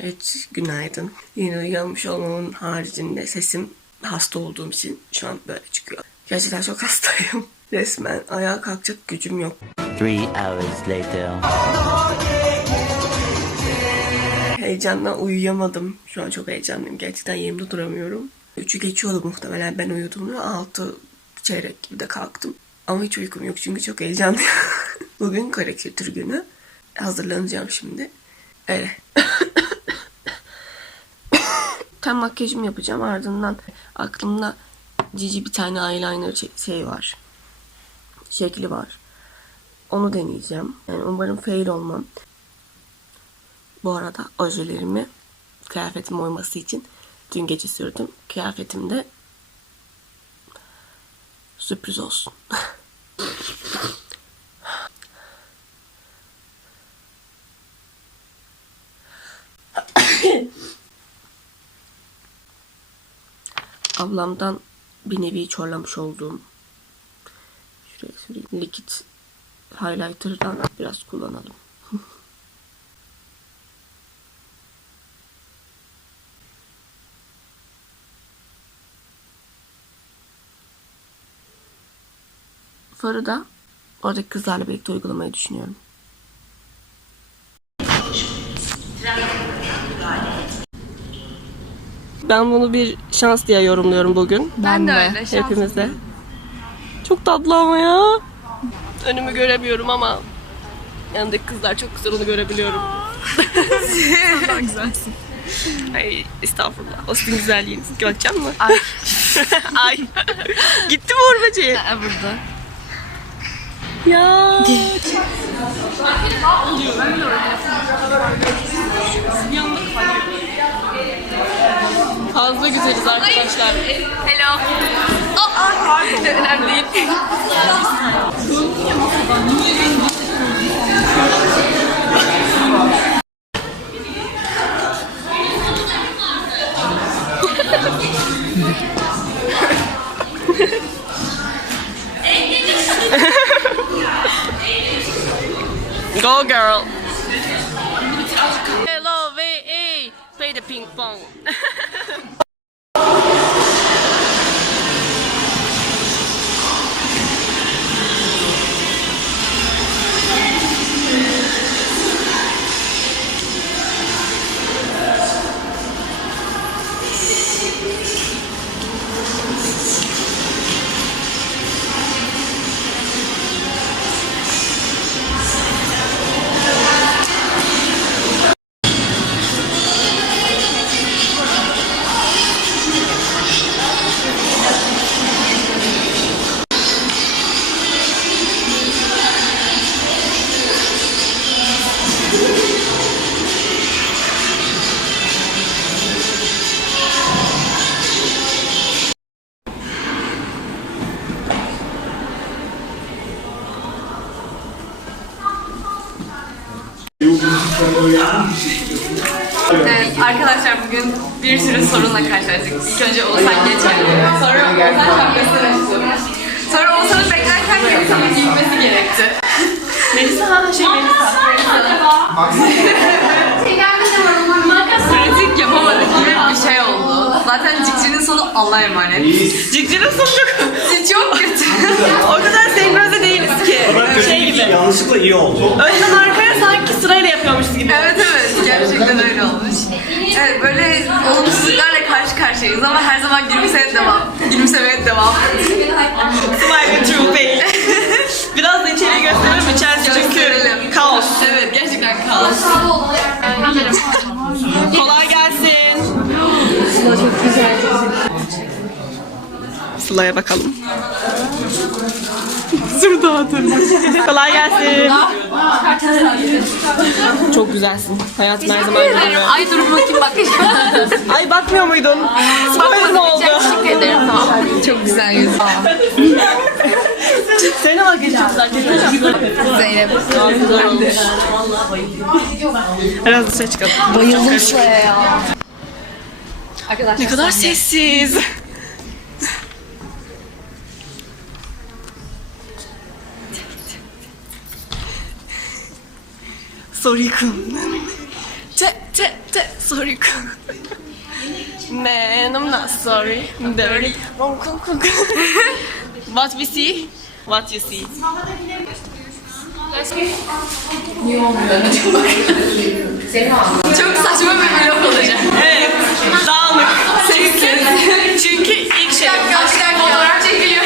Evet, günaydın. Yeni uyanmış olmamın haricinde sesim hasta olduğum için şu an böyle çıkıyor. Gerçekten çok hastayım. Resmen ayağa kalkacak gücüm yok. Three hours later. Heyecandan uyuyamadım. Şu an çok heyecanlıyım. Gerçekten yerimde duramıyorum. Üçü geçiyordu muhtemelen ben uyuduğumda. Altı çeyrek gibi de kalktım. Ama hiç uykum yok çünkü çok heyecanlıyım. Bugün kare kültür günü. Hazırlanacağım şimdi. Öyle. Ten makyajımı yapacağım. Ardından aklımda cici bir tane eyeliner şey var. Şekli var. Onu deneyeceğim. Yani umarım fail olmam. Bu arada ojelerimi kıyafetim uyması için dün gece sürdüm. Kıyafetim de sürpriz olsun. Ablamdan bir nevi çorlamış olduğum şuraya süreyim. Likit highlighter'dan biraz kullanalım. Farı da oradaki kızlarla birlikte uygulamayı düşünüyorum. Ben bunu bir şans diye yorumluyorum bugün. Ben de öyle. Hepimize. Çok tatlı ama ya. Önümü göremiyorum ama yanındaki kızlar çok güzel onu görebiliyorum. Daha güzelsin. Ay estağfurullah. O sizin güzelliğiniz. Bakacak mı? Ay. Ay. Gitti mi Böceği? Ha, burada. Ya. Fazla güzeliz arkadaşlar. Hello. Oh, Önemli değil. Go girl. Evet, arkadaşlar bugün bir sürü sorunla karşılaştık. İlk önce Oğuzhan geçmedi. Sonra Oğuzhan şapkasını açtı. Sonra Oğuzhan'ı beklerken Melisa'nın giyinmesi gerekti. Melisa ha şey Melisa. Pratik yapamadık gibi bir şey oldu. Zaten Cikci'nin sonu Allah'a emanet. Cikcinin sonu çok... Çok kötü. o kadar senkronize değiliz ki. Şey gibi. Yanlışlıkla iyi oldu. Önden arkaya sırayla yapıyormuşuz gibi. Evet evet gerçekten öyle olmuş. Evet böyle olumsuzluklarla karşı karşıyayız ama her zaman gülümsemeye devam. Gülümsemeye devam. Smile true değil. Biraz da içeriği gösterelim. İçerisi çünkü kaos. Evet gerçekten kaos. Kolay gelsin. Sıla çok güzel. Sıla'ya bakalım. Şurada Kolay gelsin. Çok güzelsin. Hayatım her zaman görüyor. Ay dur bakayım bak. Ay bakmıyor muydun? Spoiler oldu? Teşekkür ederim tamam. Çok güzel yüz. Senin güzel. Zeynep. Biraz dışarı çıkalım. Bayıldım şuraya ya. Arkadaşlar Ne kadar sessiz. Sorry kızım. Te, te, te, sorry. Man, I'm not sorry. I'm dirty. What we see? What you see? Çok saçma bir vlog olacak. Evet. Dağınık. Çünkü, çünkü ilk şey Arkadaşlar fotoğraf çekiliyoruz.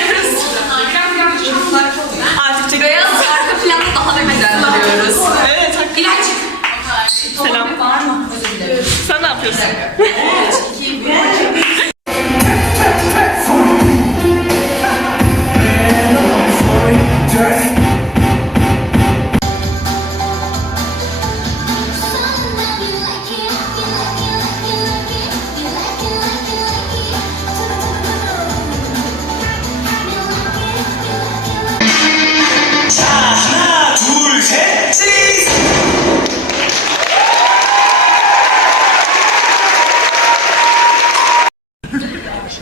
Sen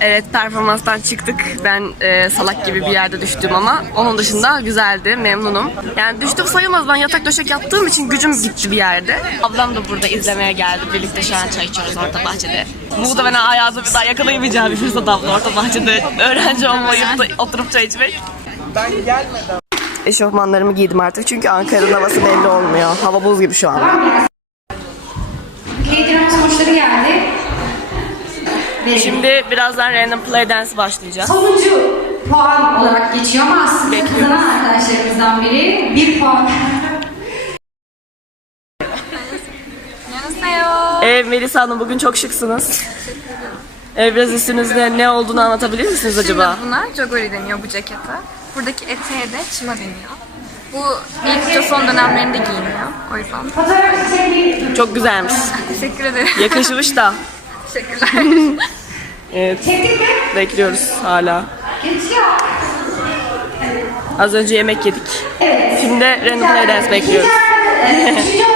Evet performanstan çıktık. Ben e, salak gibi bir yerde düştüm ama onun dışında güzeldi. Memnunum. Yani düştüm sayılmaz. Ben yatak döşek yattığım için gücüm gitti bir yerde. Ablam da burada izlemeye geldi. Birlikte şu an çay içiyoruz orta bahçede. Bu da ben hayatımda bir daha yakalayamayacağım bir fırsat abla orta bahçede. Öğrenci olmayıp da oturup çay içmek. Ben gelmeden. Eşofmanlarımı giydim artık çünkü Ankara'nın havası belli olmuyor. Hava buz gibi şu an. K-drama sonuçları geldi. Şimdi birazdan Random Play Dance başlayacağız. Sonuncu puan olarak geçiyor ama aslında Bekliyoruz. kazanan arkadaşlarımızdan biri bir puan. Ee, Melisa Hanım bugün çok şıksınız. Ee, biraz üstünüzde ne olduğunu anlatabilir misiniz acaba? Buna jogori deniyor bu cekete. Buradaki eteğe de çima deniyor. Bu ilk son dönemlerinde giyiniyor. O yüzden. Çok güzelmiş. Teşekkür ederim. Yakışmış da. Teşekkürler. Evet, bekliyoruz hala. Az önce yemek yedik. Şimdi Random Dance bekliyoruz.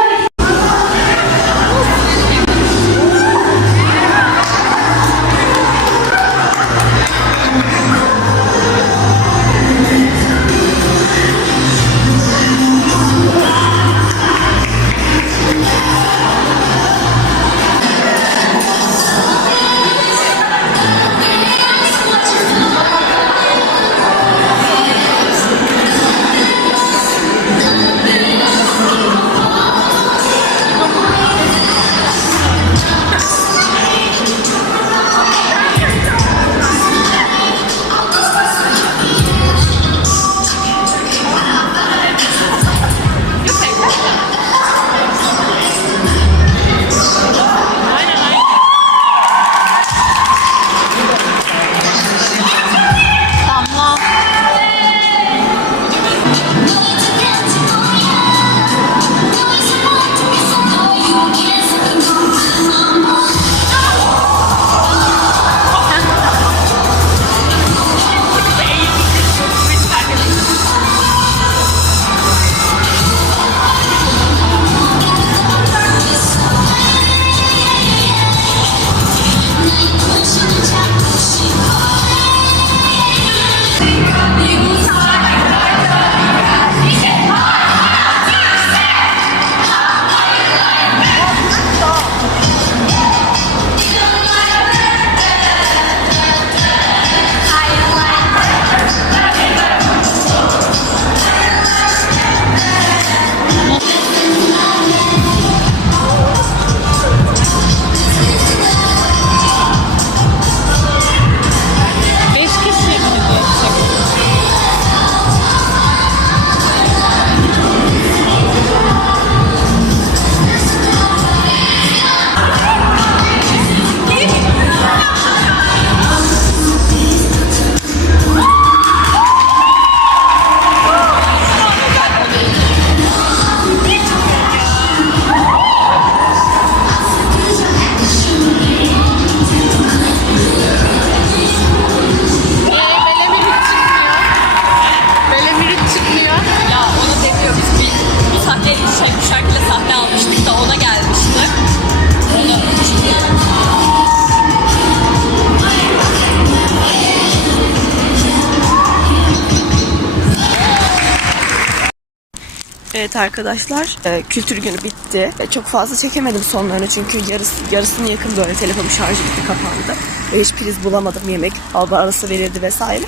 Evet arkadaşlar, e, kültür günü bitti. E, Çok fazla çekemedim sonlarını çünkü yarısı, yarısını yakın böyle telefonum şarjı bitti kapandı. Ve hiç priz bulamadım yemek alba arası verildi vesaire.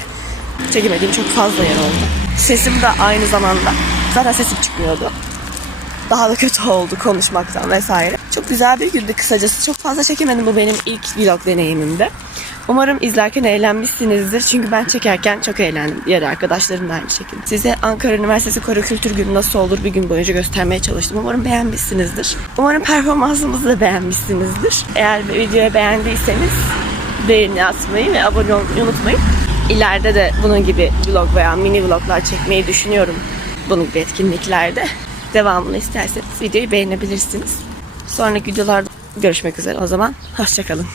Çekemediğim çok fazla yer oldu. Sesim de aynı zamanda. Zaten sesim çıkmıyordu. Daha da kötü oldu konuşmaktan vesaire. Çok güzel bir gündü kısacası. Çok fazla çekemedim bu benim ilk vlog deneyimimde. Umarım izlerken eğlenmişsinizdir. Çünkü ben çekerken çok eğlendim. Diğer arkadaşlarım da aynı şekilde. Size Ankara Üniversitesi Koro Kültür Günü nasıl olur bir gün boyunca göstermeye çalıştım. Umarım beğenmişsinizdir. Umarım performansımızı da beğenmişsinizdir. Eğer videoyu beğendiyseniz beğeni atmayı ve abone olmayı unutmayın. İleride de bunun gibi vlog veya mini vloglar çekmeyi düşünüyorum. Bunun gibi etkinliklerde. Devamını isterseniz videoyu beğenebilirsiniz. Sonraki videolarda görüşmek üzere. O zaman hoşçakalın.